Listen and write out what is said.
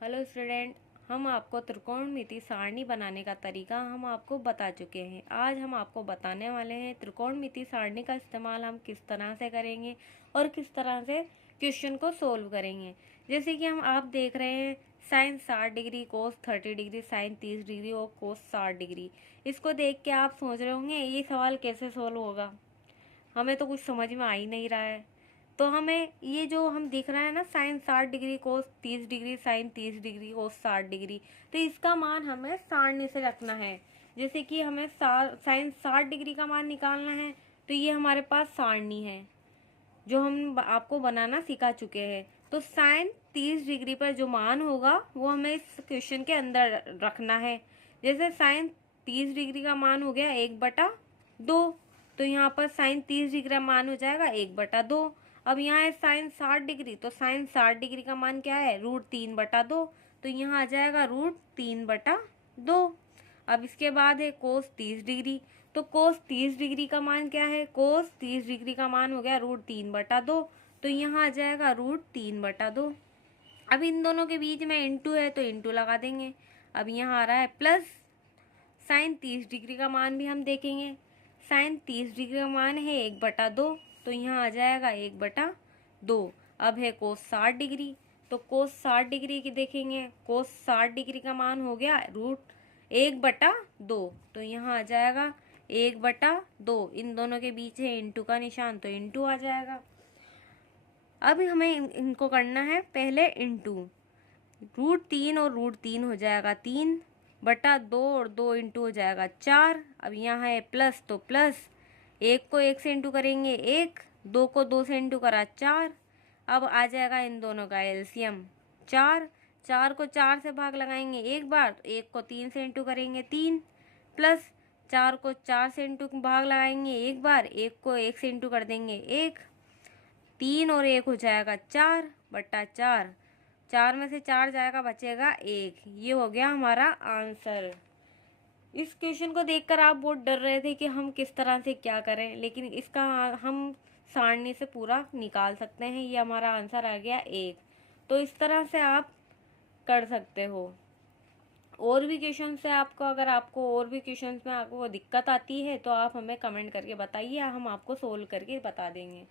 Hello student, हम आपको त्रिकोणमिति सारणी बनाने का तरीका हम आपको बता चुके हैं। आज हम आपको बताने वाले हैं त्रिकोणमिति सारणी का इस्तेमाल हम किस तरह से करेंगे और किस तरह से क्वेश्चन को सोल्व करेंगे। जैसे कि आप देख रहे हैं साइन 60 डिग्री, कोस 30 डिग्री, साइन 30 डिग्री और कोस 60 डिग्री। इसको देख के आप सोच रहे होंगे ये सवाल कैसे सोल्व होगा, हमें तो कुछ समझ में आ ही नहीं रहा है। तो हमें ये जो हम दिख रहा है ना साइन 60 डिग्री, कोस 30 डिग्री, साइन 30 डिग्री, कोस 60 डिग्री, तो इसका मान हमें सारणी से रखना है। जैसे कि हमें साइन 60 डिग्री का मान निकालना है, तो ये हमारे पास सारणी है जो हम आपको बनाना सिखा चुके हैं। तो साइन 30 डिग्री पर जो मान होगा वो हमें इस क्वेश्चन के अंदर रखना है। जैसे साइन 30 डिग्री का मान हो गया 1/2, तो यहाँ पर साइन 30 डिग्री का मान हो जाएगा 1/2। अब यहाँ है साइन 60 डिग्री, तो साइन 60 डिग्री का मान क्या है, √3/2, तो यहाँ आ जाएगा √3/2। अब इसके बाद है कोस 30 डिग्री, तो कोस 30 डिग्री का मान क्या है, कोस 30 डिग्री का मान हो गया √3/2, तो यहाँ आ जाएगा √3/2। अब इन दोनों के बीच में इंटू है तो इंटू लगा देंगे। अब यहाँ आ रहा है प्लस साइन 30 डिग्री का मान भी हम देखेंगे। साइन 30 डिग्री का मान है 1/2, तो यहाँ आ जाएगा 1/2। अब है कोस 60 डिग्री, तो कोस 60 डिग्री की देखेंगे, कोस 60 डिग्री का मान हो गया √1/2, तो यहाँ आ जाएगा 1/2। इन दोनों के बीच है इंटू का निशान, तो इंटू आ जाएगा। अब हमें इनको करना है पहले इंटू, √3 और √3 हो जाएगा 3/2 और 2 इंटू हो जाएगा 4। अब यहाँ है प्लस, तो प्लस 1 को 1 से इंटू करेंगे 1, 2 को 2 से इंटू करा 4। अब आ जाएगा इन दोनों का एलसीएम 4। 4 को 4 से भाग लगाएंगे एक बार, तो 1 को 3 से इंटू करेंगे 3, प्लस 4 को 4 से इंटू भाग लगाएंगे एक बार, 1 को 1 से इंटू कर देंगे 1, 3 और 1 हो जाएगा 4/4। 4 में से 4 जाएगा, बचेगा 1। ये हो गया हमारा आंसर। इस क्वेश्चन को देखकर आप बहुत डर रहे थे कि हम किस तरह से क्या करें, लेकिन इसका हम सारणी से पूरा निकाल सकते हैं। ये हमारा आंसर आ गया 1। तो इस तरह से आप कर सकते हो। और भी क्वेश्चन से आपको, अगर आपको और भी क्वेश्चन में आपको दिक्कत आती है तो आप हमें कमेंट करके बताइए, हम आपको सोल्व करके बता देंगे।